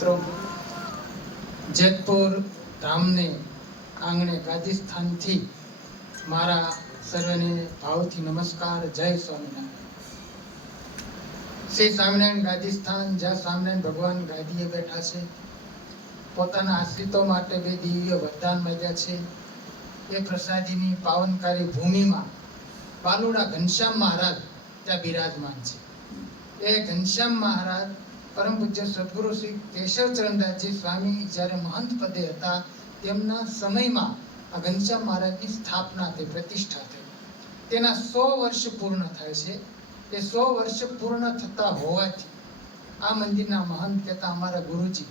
મિત્રો, જેતપુર ધામને આંગણે રાજસ્થાનથી મારા સર્વને ભાવથી નમસ્કાર, જય સ્વામિનારાયણ. શ્રી સ્વામિનારાયણ રાજસ્થાન, જ્યાં સ્વામિનારાયણ ભગવાન ગાદીએ બેઠા છે. પોતાના આશ્રિતો માટે બે દિવ્ય વરદાન મળ્યા છે. એ પ્રસાદીની પાવનકારી ભૂમિમાં બાલુડા ઘનશ્યામ મહારાજ ત્યાં બિરાજમાન છે. એ ઘનશ્યામ મહારાજ પરમ પૂજ્ય સદગુરુ શ્રી કેશવચરણદાસજી સ્વામી જ્યારે મહંત પદે હતા, તેમના સમયમાં આ ઘનશ્યામ મહારાજની સ્થાપના થઈ, પ્રતિષ્ઠા થઈ. તેના સો વર્ષ પૂર્ણ થાય છે. એ સો વર્ષ પૂર્ણ થતા હોવાથી આ મંદિરના મહંત કહેતા અમારા ગુરુજી,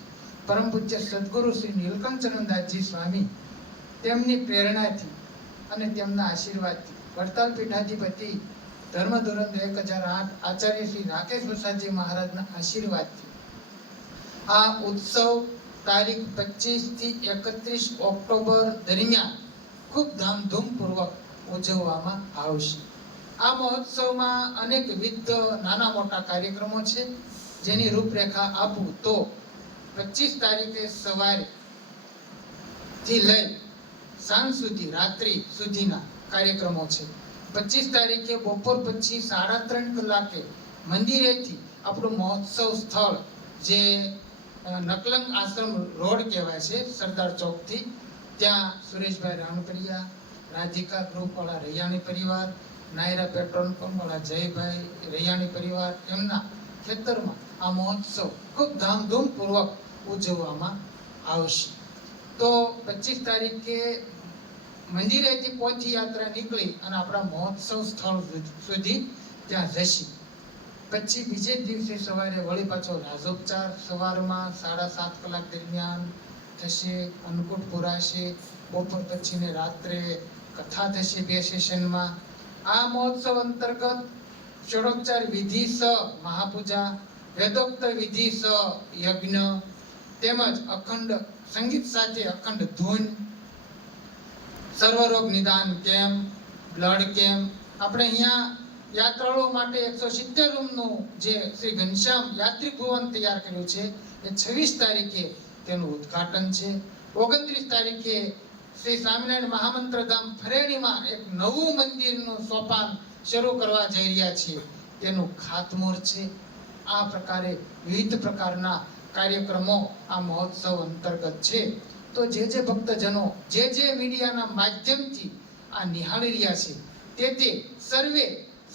પરમ પૂજ્ય સદગુરુ શ્રી નીલકંઠચરણદાસજી સ્વામી, તેમની પ્રેરણાથી અને તેમના આશીર્વાદથી, વડતાલ પીઠાધિપતિ ધર્મ ધોરણ એક હજાર આઠ આચાર્ય શ્રી રાકેશ પ્રસાદજી મહારાજના આશીર્વાદથી. આ ઉત્સવ તારીખ પચીસથી એકત્રીસ ઓક્ટોબર દરમિયાન ખૂબ ધામધૂમપૂર્વક ઉજવવામાં આવશે. આ મહોત્સવમાં અનેકવિધ નાના મોટા કાર્યક્રમો છે. જેની રૂપરેખા આપું તો પચીસ તારીખે સવારે થી લઈ સાંજ સુધી, રાત્રિ સુધીના કાર્યક્રમો છે. પચીસ તારીખે બપોર પછી સાડા ત્રણ કલાકે મંદિરેથી આપણું મહોત્સવ સ્થળ જે નકલંગ આશ્રમ રોડ કહેવાય છે, સરદાર ચોકથી, ત્યાં સુરેશભાઈ રાણપરિયા, રાધિકા ગ્રુપવાળા રૈયાણી પરિવાર, નાયરા પેટ્રોલ પંપવાળા જયભાઈ રૈયાણી પરિવાર, એમના ખેતરમાં આ મહોત્સવ ખૂબ ધામધૂમપૂર્વક ઉજવવામાં આવશે. તો પચીસ તારીખે મંદિરેથી પહોંચી યાત્રા નીકળી અને આપણા મહોત્સવ સ્થળ સુધી ત્યાં જશે. પછી બીજે દિવસે સવારે વળી પાછો રાજોપચાર સવારમાં સાડા સાત કલાક દરમિયાન થશે, અન્નકૂટ પુરાશે, બપોર પછીને રાત્રે કથા થશે બે સેશનમાં. આ મહોત્સવ અંતર્ગત ષોડોપચાર વિધિ સ મહાપૂજા, વેદોક્ત વિધિ સ યજ્ઞ, તેમજ અખંડ સંગીત સાથે અખંડ ધૂન સર્વરોગ નિદાન કેમ્પ, બ્લડ કેમ્પ. આપણે અહીંયા યાત્રાળુઓ માટે એકસો સિત્તેર રૂમનું જે શ્રી ઘનશ્યામ યાત્રિક ભવન તૈયાર કર્યું છે, એ છવ્વીસ તારીખે તેનું ઉદ્ઘાટન છે. ઓગણત્રીસ તારીખે શ્રી સ્વામિનારાયણ મહામંત્રધામ ફરેણીમાં એક નવું મંદિરનું સોપાન શરૂ કરવા જઈ રહ્યા છીએ. તેનું ખાતમુહૂર્ત છે. આ પ્રકારે વિવિધ પ્રકારના કાર્યક્રમો આ મહોત્સવ અંતર્ગત છે. તો જે જે ભક્તજનો, જે જે મીડિયાના માધ્યમથી આ નિહાળી રહ્યા છે, તે તે સર્વે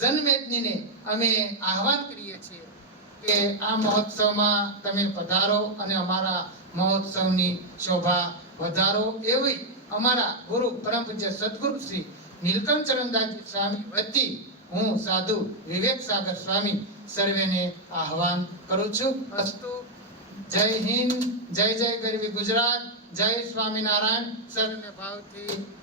જનમેદનીને અમે આહવાન કરીએ છીએ કે આ મહોત્સવમાં તમે પધારો અને અમારા મહોત્સવની શોભા વધારો. એવી અમારા ગુરુ પરમ પૂજ્ય સદગુરુ શ્રી નીલકંઠચરણદાસજી સ્વામી વતી હું સાધુ વિવેક સાગર સ્વામી સર્વેને આહવાન કરું છું. અસ્તુ જય હિન્દ જય જય ગરવી ગુજરાત જય સ્વામિનારાયણ. સર્વને ભાવથી